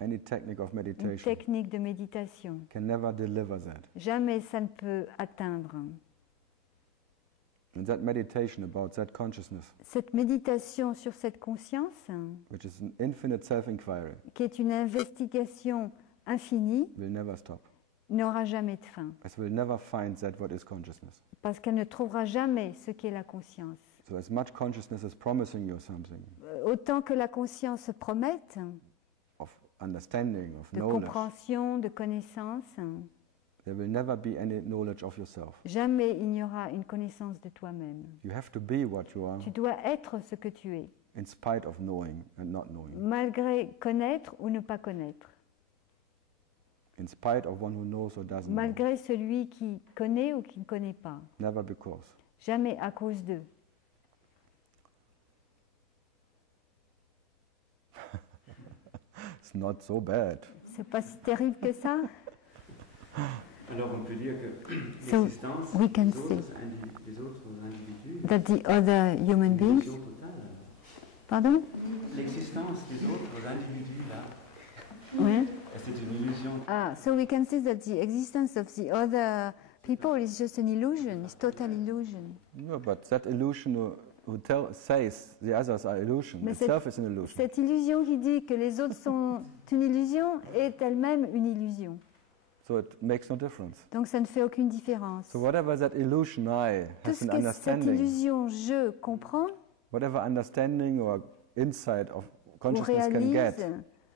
Any technique of une meditation technique de méditation. can never deliver that. Jamais ça ne peut atteindre. And that meditation about that consciousness, Cette méditation sur cette conscience, which is an infinite self-inquiry, qui est une investigation infinie, will never stop. n'aura jamais de fin. As will never find that what is consciousness. Parce qu'elle ne trouvera jamais ce qu'est la conscience. So as much consciousness is promising you something Autant que la conscience promette of understanding, of de knowledge, compréhension, de connaissance, there will never be any knowledge of yourself. jamais il n'y aura une connaissance de toi-même. You have to be what you are Tu dois être ce que tu es, in spite of knowing and not knowing. malgré connaître ou ne pas connaître, In spite of one who knows or doesn't know. malgré celui qui connaît ou qui ne connaît pas, Never because. jamais à cause d'eux. It's not so bad. C'est pas si terrible que ça. Alors on peut dire que So, l'existence we can des autres individus That the other human est une beings, illusion totale. pardon? L'existence des autres individus là, Oui. c'est une illusion. So we can see that the existence of the other people is just an illusion, it's total illusion. No, but that illusion who says the others are illusion Mais itself is an illusion. cette illusion qui dit que les autres sont une illusion est elle-même une illusion. So it makes no difference. Donc ça ne fait aucune différence. So whatever that illusion I Tout has ce an que cette understanding, illusion je comprends whatever understanding or insight of ou consciousness can réalise get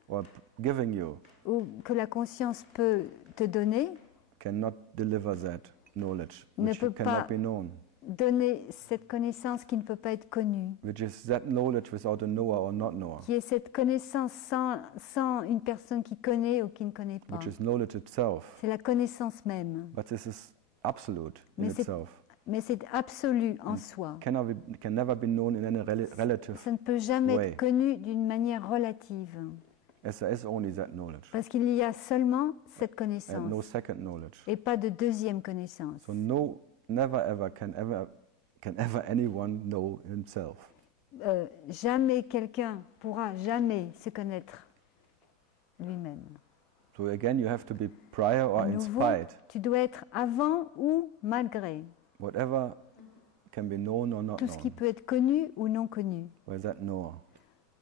or giving you ou que la conscience peut te donner, cannot deliver that knowledge, Ne which peut cannot pas- be known, donner cette connaissance qui ne peut pas être connue, which is that knowledge without a knower or not knower, qui est cette connaissance sans une personne qui connaît ou qui ne connaît pas. which is knowledge itself. C'est la connaissance même. But this is absolute in Mais c'est- itself. Mais c'est absolu en soi. Can never be known in any relative, Ça ne peut jamais Ouais. être connu d'une manière relative. as there is only that knowledge Parce qu'il y a seulement cette and no connaissance second knowledge. et pas de deuxième connaissance. So never ever can ever anyone know himself. Jamais quelqu'un pourra jamais se connaître lui-même. So again, you have to be prior or À in nouveau, spite. tu dois être avant ou malgré. Whatever can be known or not Tout ce qui known peut être connu ou non connu by that knower,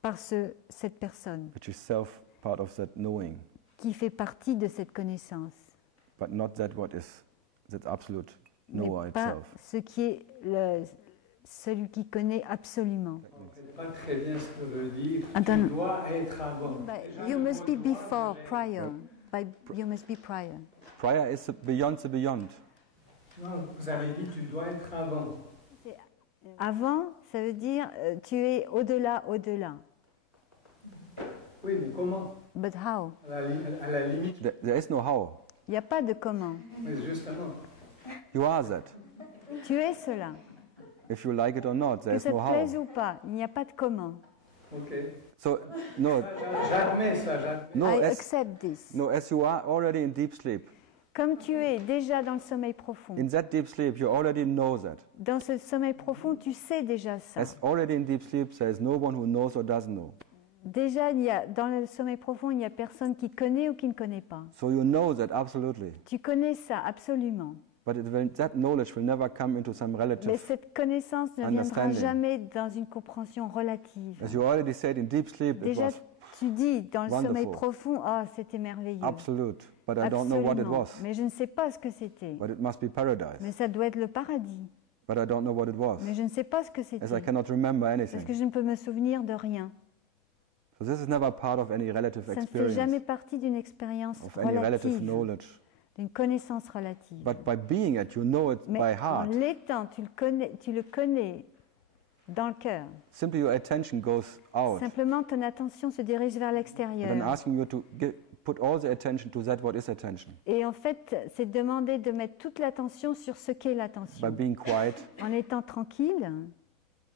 par cette personne which is self part of that knowing, qui fait partie de cette connaissance. but not that what is that absolute knower Mais pas itself. ce qui est celui qui connaît absolument. Je ne sais pas très bien ce que veut dire. Attends. Tu dois être avant. You must be before, prior. You must be prior. Prior is beyond the beyond. Non, vous avez dit tu dois être avant. Avant, ça veut dire tu es au-delà, au-delà. Oui, mais comment? But how? À la limite, There is no how. Il n'y a pas de comment. mais justement. You are that. Tu es cela. If you like it or not, there Que is ça no te plaise how. ou pas, il n'y a pas de comment. Ok. So no, J'admets ça, j'admets. no, I as, accept this. no, as you are already in deep sleep. Comme tu es déjà dans le sommeil profond. In that deep sleep, you already know that. Dans ce sommeil profond, tu sais déjà ça. As already in deep sleep, there is no one who knows or doesn't know. Déjà, dans le sommeil profond, il n'y a personne qui connaît ou qui ne connaît pas. So you know that absolutely. Tu connais ça absolument. But that knowledge will never come into some Mais relative. cette connaissance ne viendra Understanding. jamais dans une compréhension relative. As you already said, in deep sleep, it Déjà, was tu dis dans le wonderful. sommeil profond, ah, c'était merveilleux. absolute. But I don't know what it Absolument. was. Mais je ne sais pas ce que c'était. But it must be paradise. Mais ça doit être le paradis. But I don't know what it was. Mais je ne sais pas ce que As I c'était. cannot remember Parce que anything. je ne peux me souvenir de rien. So this is never part of any relative Ça ne fait jamais experience, partie d'une expérience of any relative relative, knowledge. d'une connaissance relative. But by being it, you know it Mais by en heart. l'étant, tu le connais dans le cœur. Simply your attention goes out. Simplement, ton attention se dirige vers And I'm l'extérieur. asking you to put all the attention to that what is attention. Et en fait, c'est demander de mettre toute l'attention sur ce qu'est By l'attention. being quiet, En étant tranquille,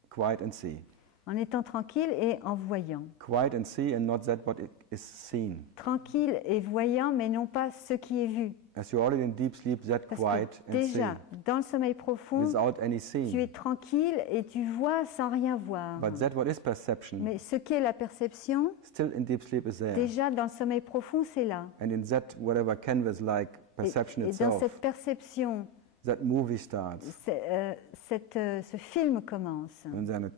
quiet and see. en étant tranquille et en voyant. Quiet and see and not that what is seen. Tranquille et voyant, mais non pas ce qui est vu. As you're already in deep sleep, that Parce quiet que and déjà, dans le sommeil profond, see, without any tu seeing. es tranquille et tu vois sans rien voir. But that what is perception, Mais ce qu'est la perception, still in deep sleep is there. déjà dans le sommeil profond, c'est là. And in that whatever canvas-like Et, perception et dans itself, cette perception, that movie starts, ce film commence. and then it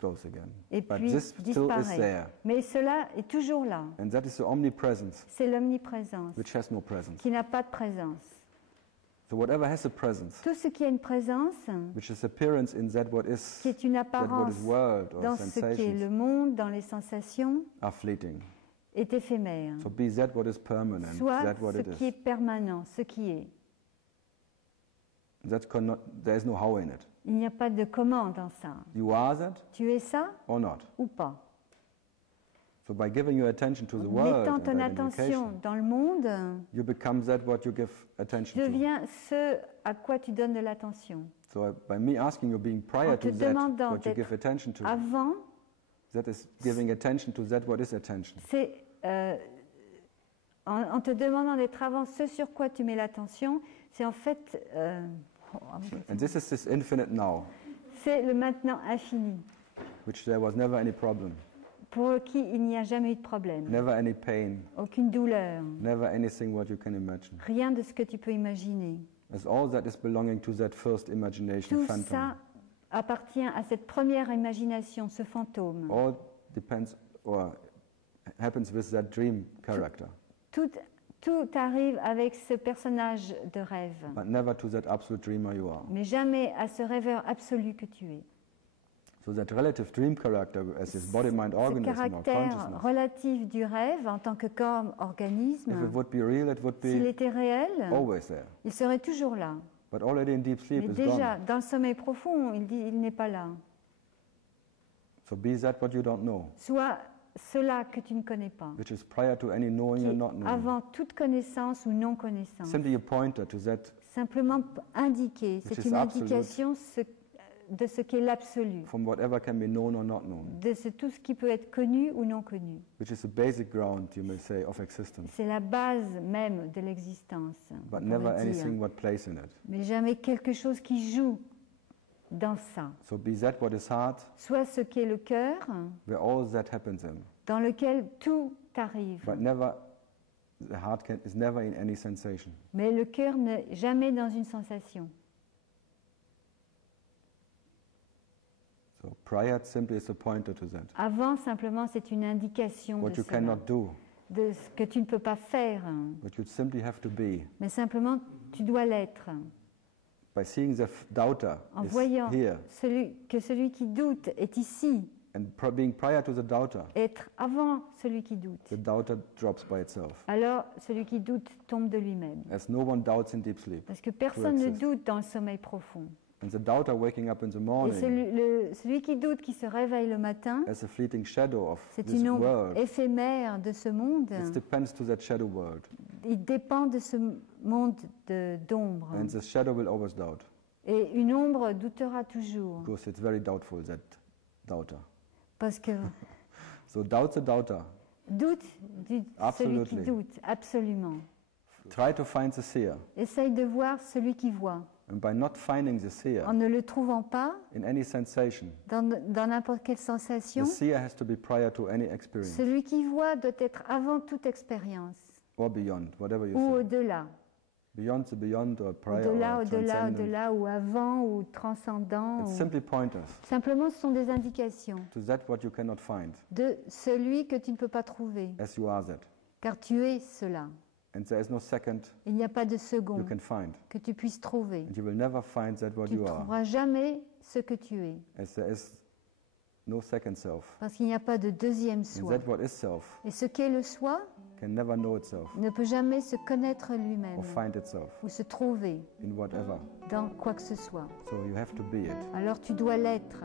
goes again. Et But puis this still is disparaît. there. Mais cela est toujours là. And that is the omnipresence, C'est l'omniprésence which has no presence. qui n'a pas de présence. So whatever has a presence, Tout ce qui a une présence, which is appearance in that what is, qui est une that what apparence is world or dans ce qu'est sensations, le monde, dans les sensations, are fleeting. est éphémère. So be that what is permanent, Soit that what ce it qui est is. permanent, ce qui est. There is no how in it. Il n'y a pas de comment dans ça. You are that Tu es ça or not. ou pas. So by giving your attention to the En world mettant and ton that attention indication, dans le monde, you become that what you give tu attention to. deviens ce à quoi tu donnes de l'attention. So by me asking you being prior En te to that, demandant what you d'être give attention to, Avant, that is giving attention to that what is attention. c'est en te demandant d'être avant ce sur quoi tu mets l'attention, c'est en fait And this is this infinite now, c'est le maintenant infini, which there was never any problem, pour qui il n'y a jamais eu de problème, never any pain, aucune douleur, never anything what you can imagine. rien de ce que tu peux imaginer. As all that is belonging to that first imagination Tout phantom. ça appartient à cette première imagination, ce fantôme. All depends or happens with that dream character, Tout arrive avec ce personnage de rêve, but never to that absolute dreamer you are. mais jamais à ce rêveur absolu que tu es. So that relative dream character as this body, mind, Ce organism or caractère consciousness, relatif du rêve en tant que corps, if it organisme, would be real, it would s'il be était réel, always there. il serait toujours là. But already in deep sleep Mais is déjà, gone. dans le sommeil profond, il n'est pas là. So be that what you don't know, Soit cela que tu ne connais pas, which is prior to any qui knowing or est not knowing. avant toute connaissance ou non connaissance. Simply a pointer to that Simplement indiquer, Which c'est is une absolute. indication de ce qu'est l'absolu, from whatever can be known or not known, de tout ce qui peut être connu ou non connu. which is the basic ground, you may say, of existence, C'est la base même de l'existence, but on never pourrait dire. anything what plays in it. Mais jamais quelque chose qui joue dans ça. So be that what is heart, Soit ce qu'est le cœur, where all that happens in, dans lequel tout arrive. but never, the heart is never in any sensation. Mais le cœur n'est jamais dans une sensation. So prior simply is a pointer to that. Avant, simplement, c'est une indication What de you cela, cannot do, de ce que tu ne peux pas faire. what you simply have to be. Mais simplement, tu dois l'être. By seeing the doubter En is voyant here, que celui qui doute est ici, and being prior to the doubter, être avant celui qui doute. the doubter drops by itself. Alors, celui qui doute tombe de lui-même. As no one doubts in deep sleep. Parce que personne ne exist. doute dans le sommeil profond. And the doubter waking up in the Et morning celui qui doute, qui se réveille le matin, as a fleeting shadow of c'est this une ombre world, éphémère de ce monde. it depends to that shadow world. Il dépend de ce monde d'ombre. And the shadow will always doubt, Et une ombre doutera toujours. because it's very doubtful, that doubter. Parce que So doubt the doubter. doute celui qui Absolutely. doute, absolument. Try to find the seer. Essaye de voir celui qui voit. And by not finding the seer En ne le trouvant pas, in any sensation, dans n'importe quelle sensation, the seer has to be prior to any experience, celui qui voit doit être avant toute expérience, or beyond, whatever you ou say. au-delà. Beyond the beyond, or prior, Au-delà, or au-delà, transcendent. au-delà, ou avant, ou transcendant. It's ou- simply pointers Simplement, ce sont des indications to that what you cannot find, de celui que tu ne peux pas trouver, as you are that. car tu es cela. And there is no second Il n'y a pas de you second can find. que tu puisses trouver. And you will never find that what Tu ne you are, trouveras jamais ce que tu es, as there is no second self. parce qu'il n'y a pas de deuxième And soi. that what is self Et ce qu'est le soi can never know itself ne peut jamais se connaître lui-même or find itself ou se trouver in whatever. dans quoi que ce soit. So you have to be it. Alors tu dois l'être.